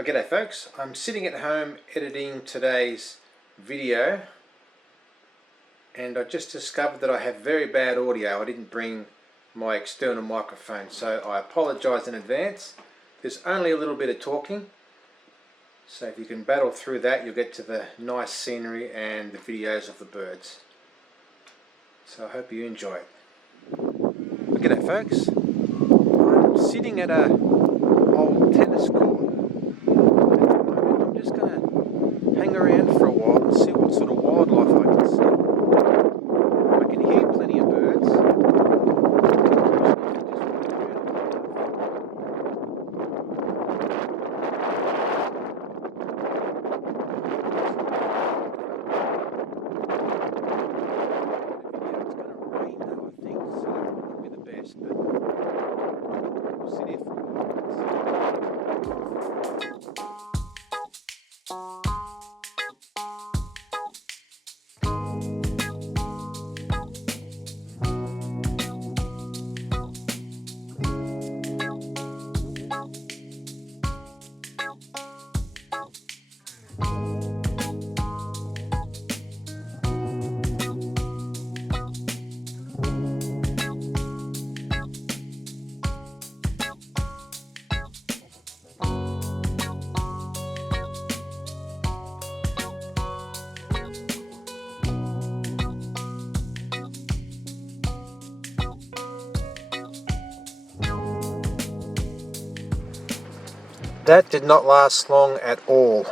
Well, g'day folks, I'm sitting at home editing today's video and I just discovered that I have very bad audio. I didn't bring my external microphone, so I apologise in advance. There's only a little bit of talking, so if you can battle through that you'll get to the nice scenery and the videos of the birds. So I hope you enjoy it. Well, g'day folks, I'm sitting at a old tennis court. I'm just going to hang around for a while and see what sort of wildlife I can see. I can hear plenty of birds. It's going to rain though, I think, so it won't be the best, but we'll sit here for a while. That did not last long at all.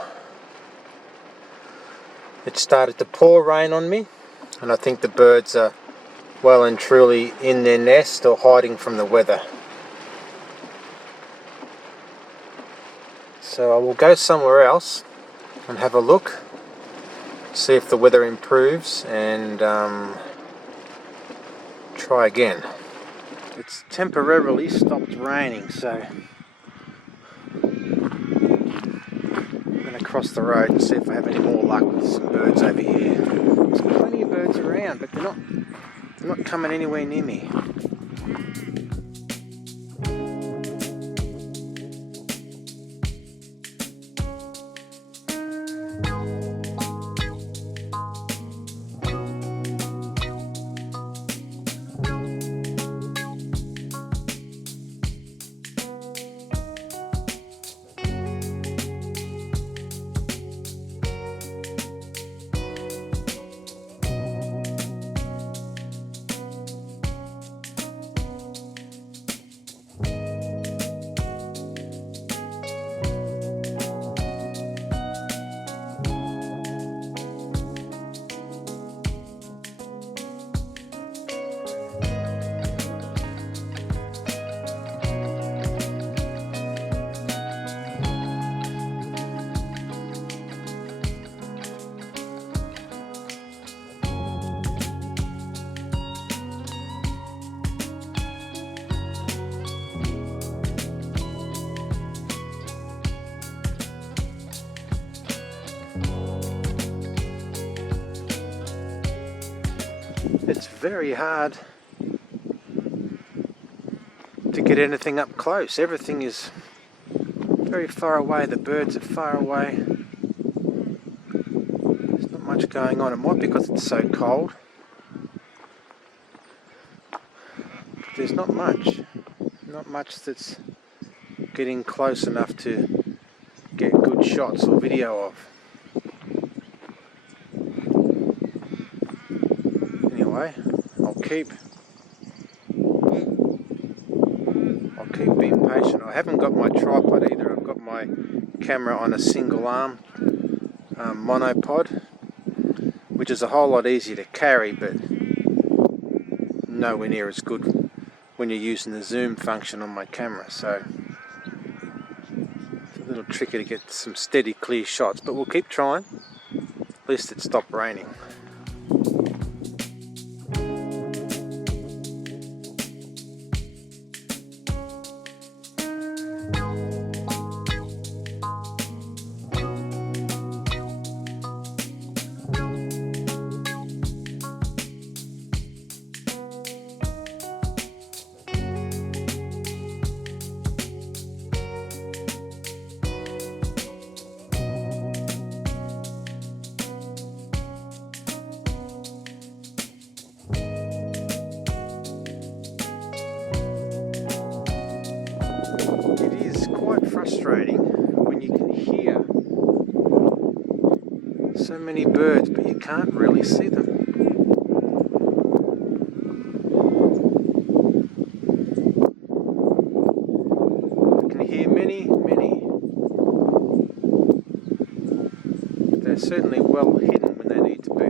It started to pour rain on me, and I think the birds are well and truly in their nest or hiding from the weather. So I will go somewhere else and have a look, see if the weather improves, and try again. It's temporarily stopped raining, so across the road and see if I have any more luck with some birds over here. There's plenty of birds around, but they're not coming anywhere near me. It's very hard to get anything up close. Everything is very far away. The birds are far away. There's not much going on. It might be because it's so cold. But there's not much. Not much that's getting close enough to get good shots or video of. I'll keep being patient. I haven't got my tripod either. I've got my camera on a single arm monopod, which is a whole lot easier to carry, but nowhere near as good when you're using the zoom function on my camera. So it's a little tricky to get some steady, clear shots, but we'll keep trying. At least it stopped raining. frustrating when you can hear so many birds but you can't really see them. I can hear many, but they're certainly well hidden when they need to be.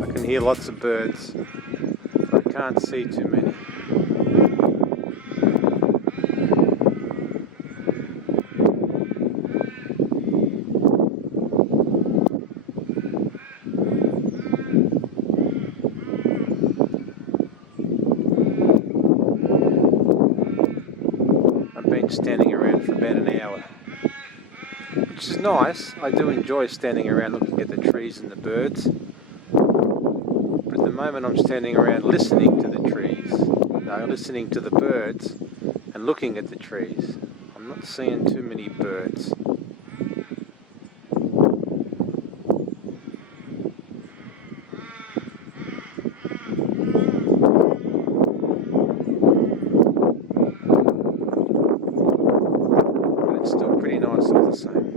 I can hear lots of birds, but I can't see too many. I've been standing around for about an hour, which is nice. I do enjoy standing around looking at the trees and the birds. At the moment I'm standing around listening to the trees, listening to the birds and looking at the trees. I'm not seeing too many birds. But it's still pretty nice all the same.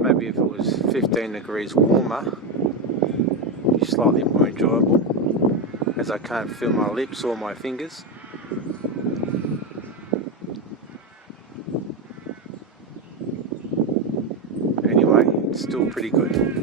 Maybe if it was 15 degrees warmer, slightly more enjoyable, as I can't feel my lips or my fingers. Anyway, it's still pretty good.